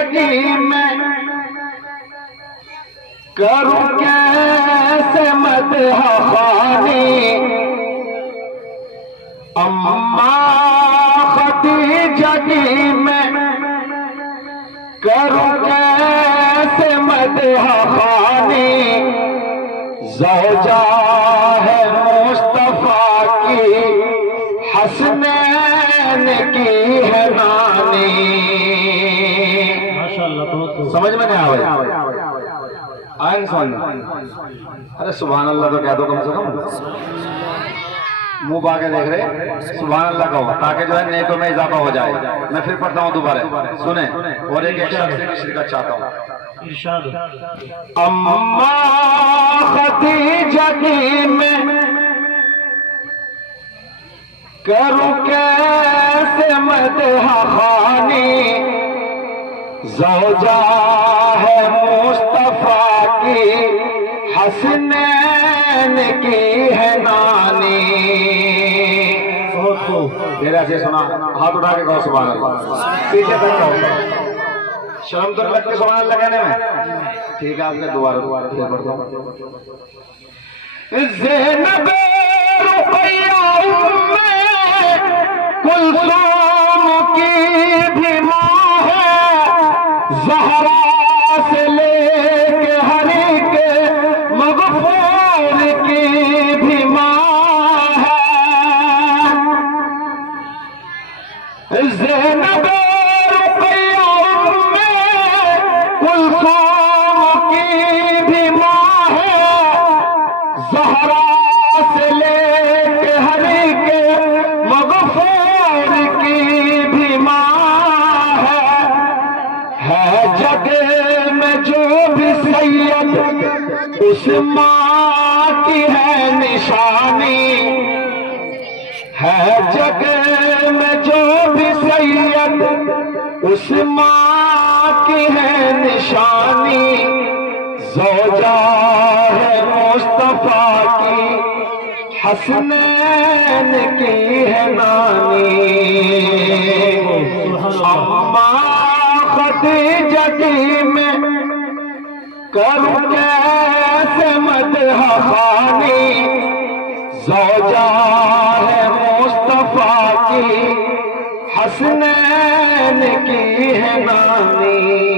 जगी में करूं कैसे मदह खानी। अम्मा खदीजा की मैं करूं कैसे मदह खानी। ज़ौजा है मुस्तफा की हसनैन की है नानी। समझ में नहीं आ रहा? आए समझ? अरे सुभान अल्लाह तो कह दो कम से कम। मुंह बाके देख रहे, सुभान अल्लाह कहो ताकि जो है नेकों में इजाफा हो जाए। मैं फिर पढ़ता हूँ दोबारा, सुने और एक शिरकत चाहता हूँ। अम्मा खदीजा की मैं करूं कैसे मदह खानी। ज़ौजा है मुस्तफा की हसनैन की है नानी। मेरा से सुना, हाथ उठा के कहो सुभान अल्लाह, पीछे तक कहो। शर्म तो लगती सुभान अल्लाह कहने में? ठीक है, आपने दोबारा फिर पढ़ता हूँ। ज़ैनब रुक़ैया उम्मे कुलसूम की भी माँ है। ज़हरा से लेके हरी के मग़फ़ूर की भी माँ है। ज़ैनब रुक़ैया उम्मे कुलसूम की भी माँ है। ज़हरा से लेके हरी के मग़फ़ूर की भी माँ है जग में जो भी सैयद उस माँ की है निशानी। है जग में जो भी सैयद उस माँ की है निशानी। ज़ौजा है मुस्तफा की हसनैन की है नानी। अम्मा खदीजा की मैं करूं कैसे मदह खानी। ज़ौजा है मुस्तफा की हसनैन की है नानी।